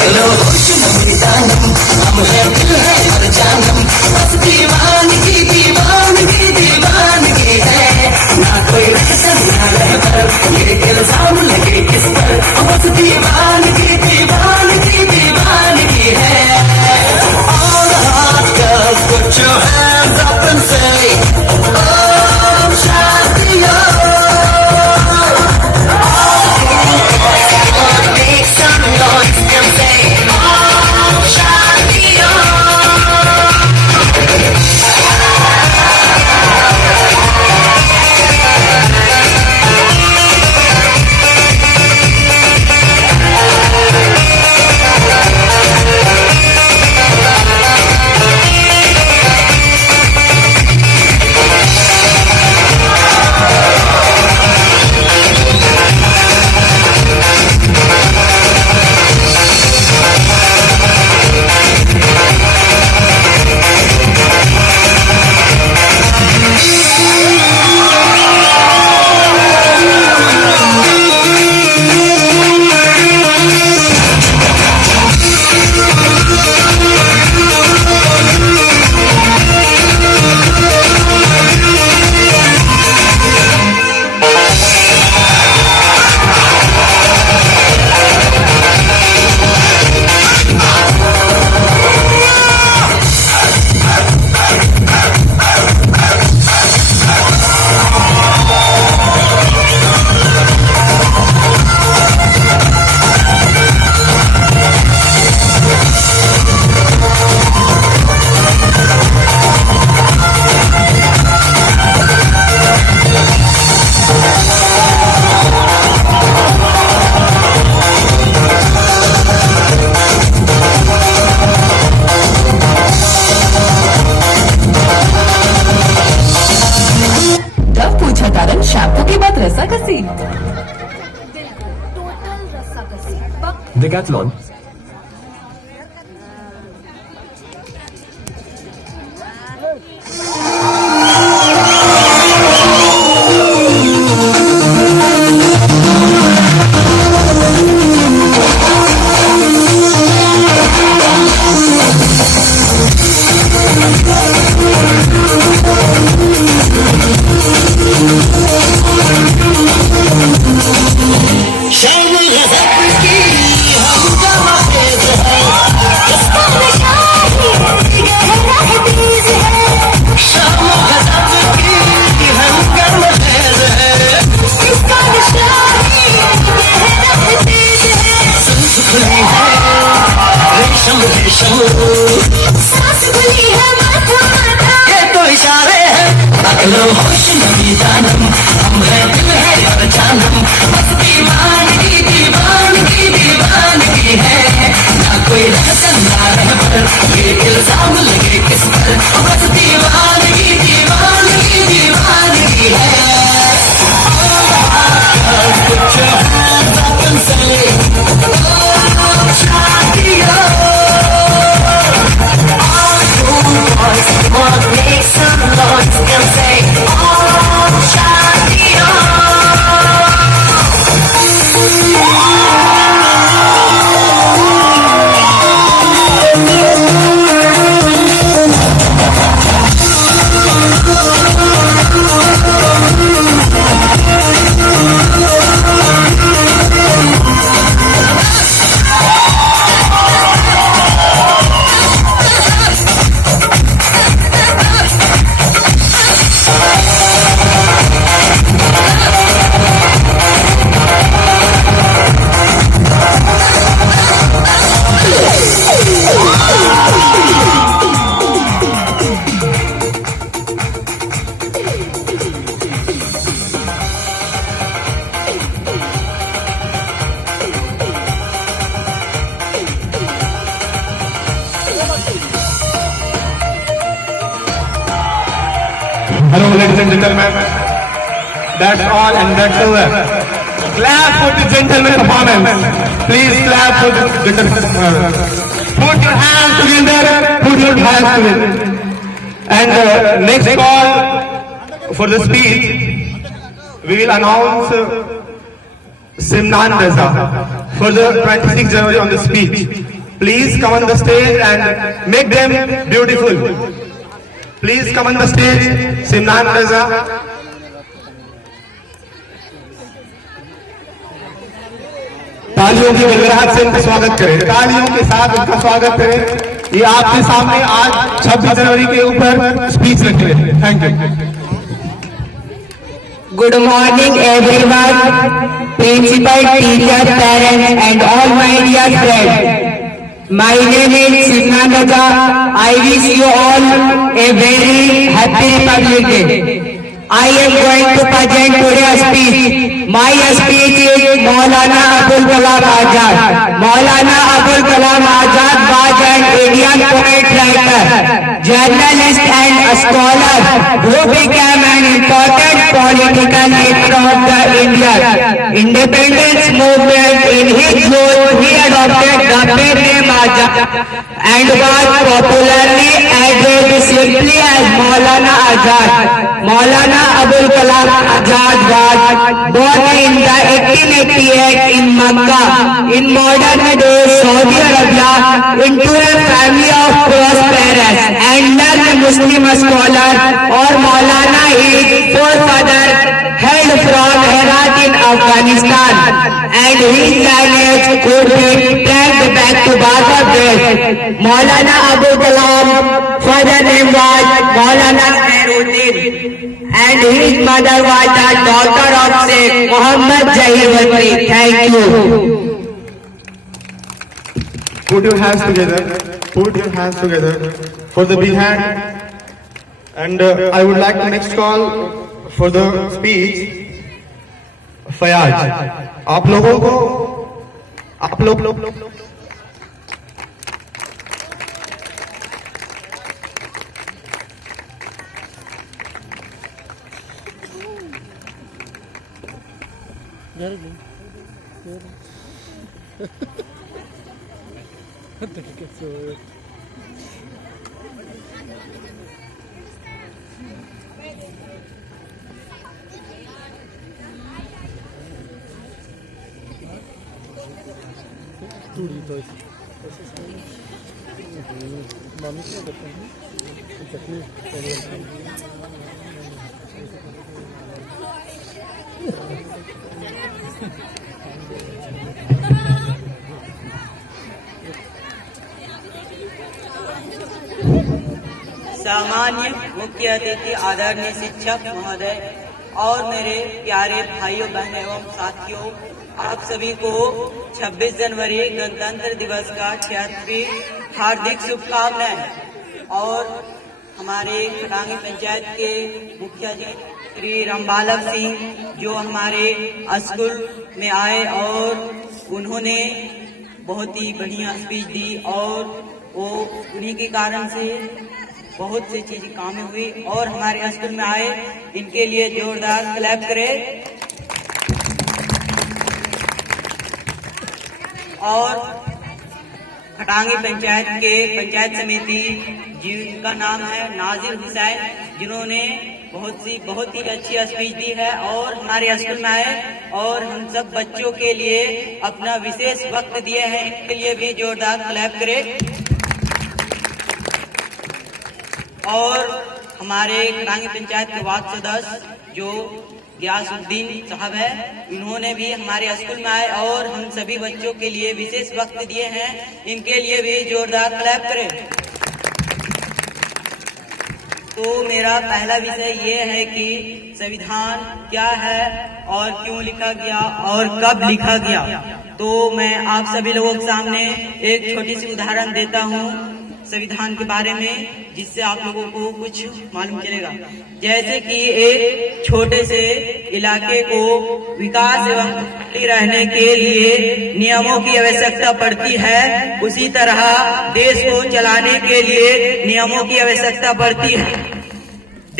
अगलो होश नमी जानम हम है दिल है हर जानम बस दीवानगी दीवानगी दीवानगी है ना कोई रहसन ना रहबर ये इल्जाम लगे किस पर बस दीवानगी दीवानगी दीवानगी है All the hot girls put your hands up and say Oh Shantiyo Make some noise and say Oh Shantiyo shampoo की बात रसा कसी टोटल रस्सा कसी Decathlon. सांस खुली है माथा माथा ये तो इशारे हैं अगलो होश नमी जानम हम है दिल है हर जानम बस दीवानगी दीवानगी दीवानगी है ना कोई रहसन ना रहबर ये इल्जाम लगे किस पर बस दीवानगी दीवानगी दीवानगी है Put your hands up and say Oh Shantiyo Make some noise and say Oh Shantiyo Hello, ladies and gentlemen. That's all and that's over. Clap for the gentleman performance. Please clap for the gentleman. Put your hands together. Put your hands together. And next call for the speech, we will announce Simnan Raza for the 26th January on the speech. Please come on the stage and make them beautiful. Please come on the stage, Simran Reza. तालियों की गड़गड़ाहट से इनका स्वागत करें, तालियों के साथ इनका स्वागत करें। ये आपके सामने आज 26 जनवरी के ऊपर स्पीच रख रहे हैं। Thank you. Good morning everyone, principal, teacher, parents and all my dear friends. My name is Simran Raza. I wish you all a very happy Republic Day. I am going to present today's speech. My speech is Maulana Abul Kalam Azad. Maulana Abul Kalam Azad was an Indian poet, writer, journalist and scholar who became an important political leader of the Indian independence movement. In his youth, he adopted the name Azad and was popularly addressed simply as Maulana Azad. Maulana Abul Kalam Azad was born in the 1888 in Makkah, in modern day Saudi Arabia, into a family of prosperous and learned Muslim scholar. Or Maulana, his forefather hailed from Herat in Afghanistan, and his lineage could be traced back to Bangladesh. Maulana Abul Kalam's father name was Maulana Khairuddin, and his mother was the daughter of Sheikh Muhammad Zahir Bakri. Thank you. Put your hands together. Put your hands together for the big hand. And I would like to next call for the speech Fayaz. आप लोगों को आप लोग सामान्य मुख्य अतिथि, आदरणीय शिक्षक महोदय और मेरे प्यारे भाइयों बहनों एवं साथियों, आप सभी को 26 जनवरी गणतंत्र दिवस का 76वीं हार्दिक शुभकामनाएं। और हमारे खटांगी पंचायत के मुखिया जी श्री रामबालक सिंह जो हमारे स्कूल में आए और उन्होंने बहुत ही बढ़िया स्पीच दी और वो उन्हीं के कारण से बहुत सी चीजें काम हुई और हमारे स्कूल में आए। इनके लिए जोरदार क्लैप करें। और खटांगी पंचायत के पंचायत समिति जिनका नाम है नाजिर हुसैन, जिन्होंने बहुत ही अच्छी स्पीच दी है और हमारे स्कूल में आए और हम सब बच्चों के लिए अपना विशेष वक्त दिए हैं। इनके लिए भी जोरदार क्लैप करें। और हमारे खटांगी पंचायत के वार्ड सदस्य जो गियासुद्दीन साहब है, इन्होंने भी हमारे स्कूल में आए और हम सभी बच्चों के लिए विशेष वक्त दिए हैं। इनके लिए भी जोरदार क्लैप करें। तो मेरा पहला विषय ये है कि संविधान क्या है और क्यों लिखा गया और कब लिखा गया। तो मैं आप सभी लोगों के सामने एक छोटी सी उदाहरण देता हूँ संविधान के बारे में, जिससे आप लोगों को कुछ मालूम चलेगा। जैसे कि एक छोटे से इलाके को विकास एवं रहने के लिए नियमों की आवश्यकता पड़ती है, उसी तरह देश को चलाने के लिए नियमों की आवश्यकता पड़ती है।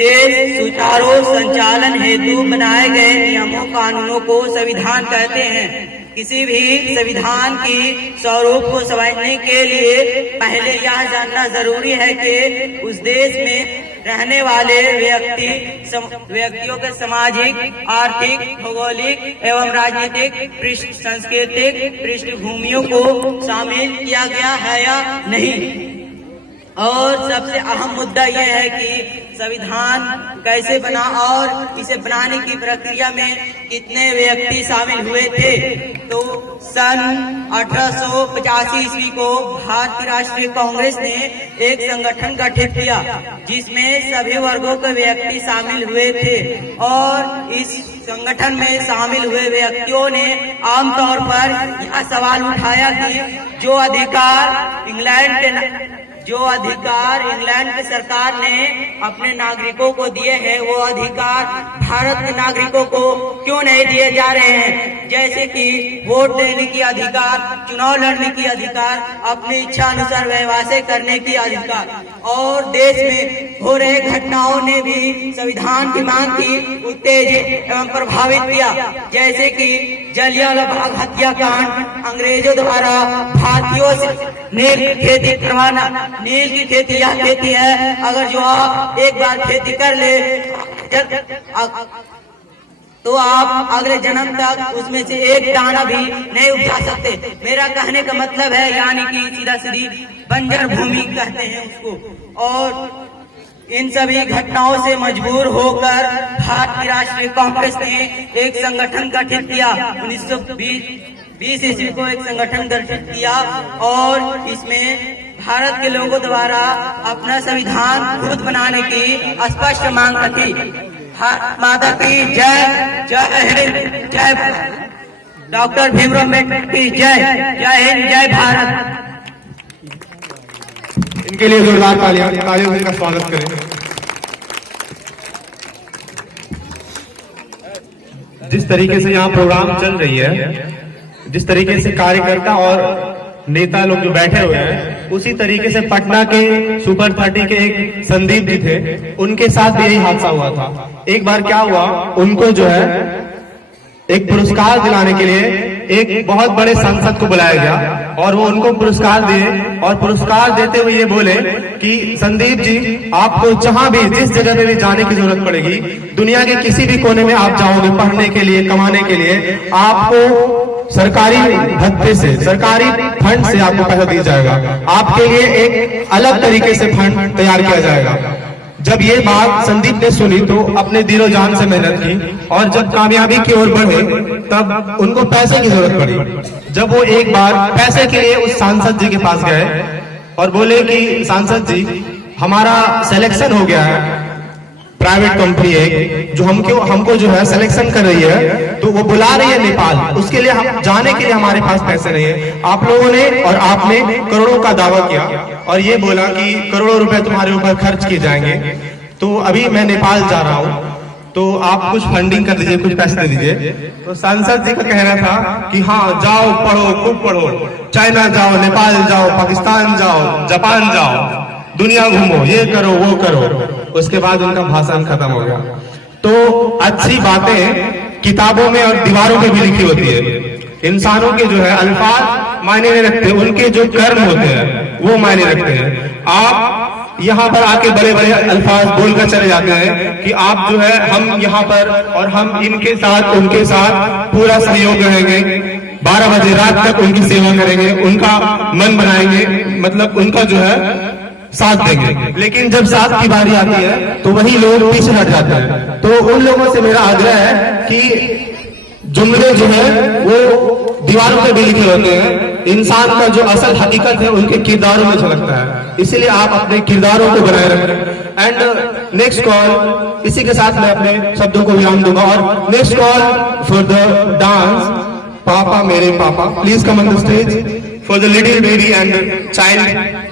देश सुचारू संचालन हेतु बनाए गए नियमों कानूनों को संविधान कहते हैं। किसी भी संविधान की स्वरूप को समझने के लिए पहले यह जानना जरूरी है कि उस देश में रहने वाले व्यक्तियों के सामाजिक, आर्थिक, भौगोलिक एवं राजनीतिक सांस्कृतिक पृष्ठभूमियों को शामिल किया गया है या नहीं। और सबसे अहम मुद्दा यह है कि संविधान कैसे बना और इसे बनाने की प्रक्रिया में कितने व्यक्ति शामिल हुए थे। तो सन 1885 ईस्वी को भारतीय राष्ट्रीय कांग्रेस ने एक संगठन गठित किया जिसमें सभी वर्गों के व्यक्ति शामिल हुए थे। और इस संगठन में शामिल हुए व्यक्तियों ने आमतौर पर यह सवाल उठाया कि जो अधिकार इंग्लैंड की सरकार ने अपने नागरिकों को दिए हैं, वो अधिकार भारत के नागरिकों को क्यों नहीं दिए जा रहे हैं। जैसे कि वोट देने की अधिकार, चुनाव लड़ने की अधिकार, अपनी इच्छा अनुसार व्यवसाय करने की अधिकार। और देश में हो रहे घटनाओं ने भी संविधान की मांग की उत्तेजित एवं प्रभावित किया। जैसे कि जलियांवाला बाग हत्याकांड, अंग्रेजों द्वारा भारतीयों से नील की खेती करवाना। नील की खेती यह खेती है, अगर जो आप एक बार खेती कर ले तो आप अगले जन्म तक उसमें से एक दाना भी नहीं उपजा सकते। मेरा कहने का मतलब है, यानी कि सीधा सीधी बंजर भूमि कहते हैं उसको। और इन सभी घटनाओं से मजबूर होकर भारतीय राष्ट्रीय कांग्रेस ने एक संगठन गठित किया। 1920 ईस्वी को एक संगठन गठित किया और इसमें भारत के लोगों द्वारा अपना संविधान खुद बनाने की स्पष्ट मांग रखी। माता की जय, जय हिंद, जय डॉक्टर भीमराव अम्बेडकर की जय, जय हिंद, जय भारत। इनके लिए जोरदार तालियों से का स्वागत करें। जिस तरीके से यहाँ प्रोग्राम चल रही है, जिस तरीके से कार्यकर्ता और नेता लोग जो बैठे हुए हैं, उसी तरीके से पटना के सुपर 30 के एक संदीप जी थे, उनके साथ भी यही हादसा हुआ था। एक बार क्या हुआ, उनको जो है एक पुरस्कार दिलाने के लिए एक बहुत बड़े सांसद को बुलाया गया और वो उनको पुरस्कार दिए। और पुरस्कार देते हुए ये बोले कि संदीप जी, आपको जहां भी, जिस जगह पे भी जाने की जरूरत पड़ेगी, दुनिया के किसी भी कोने में आप जाओगे पढ़ने के लिए, कमाने के लिए, आपको सरकारी भत्ते से, सरकारी फंड से आपको पैसा दिया जाएगा। आपके लिए एक अलग तरीके से फंड तैयार किया जाएगा। जब ये बात संदीप ने सुनी तो अपने दिलो जान से मेहनत की और जब कामयाबी की ओर बढ़े तब उनको पैसे की जरूरत पड़ी। जब वो एक बार पैसे के लिए उस सांसद जी के पास गए और बोले कि सांसद जी, हमारा सिलेक्शन हो गया है, प्राइवेट कंपनी है जो हमको जो है सिलेक्शन कर रही है, तो वो बुला रही है नेपाल, उसके लिए हम जाने के लिए हमारे पास पैसे नहीं है। आप लोगों ने और आपने करोड़ों का दावा किया और ये बोला कि करोड़ों रुपए तुम्हारे ऊपर खर्च किए जाएंगे, तो अभी मैं नेपाल जा रहा हूँ, तो आप कुछ फंडिंग कर दीजिए, कुछ पैसे दे दीजिए। तो सांसद जी का कहना था कि हाँ, जाओ, पढ़ो, खूब पढ़ो, चाइना जाओ, नेपाल जाओ, पाकिस्तान जाओ, जापान जाओ, दुनिया घूमो, ये करो, वो करो। उसके बाद उनका भाषण खत्म हो गया। तो अच्छी बातें किताबों में और दीवारों पे भी लिखी होती है। इंसानों के जो है अल्फाज मायने नहीं रखते, उनके जो कर्म होते हैं वो मायने रखते हैं। आप यहाँ पर आके बड़े बड़े अल्फाज बोलकर चले जाते हैं कि आप जो है, हम यहाँ पर और हम इनके साथ, उनके साथ पूरा सहयोग रहेंगे, 12 बजे रात तक उनकी सेवा करेंगे, उनका मन बनाएंगे, मतलब उनका जो है साथ देंगे। लेकिन जब साथ की बारी आती है तो वही लोग पीछे हट जाते हैं। तो उन लोगों से मेरा आग्रह है कि जुमले जो है वो दीवारों पे भी लिखे होते हैं, इंसान का जो असल हकीकत है उनके किरदारों में झलकता है, इसीलिए आप अपने किरदारों को बनाए रखें। एंड नेक्स्ट कॉल, इसी के साथ मैं अपने शब्दों को विराम दूंगा। और next call for the dance, पापा मेरे पापा, please come on the stage for the little baby and child.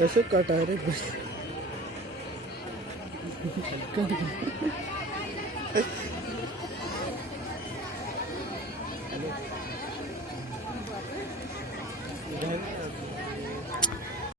कैसे काटा है रे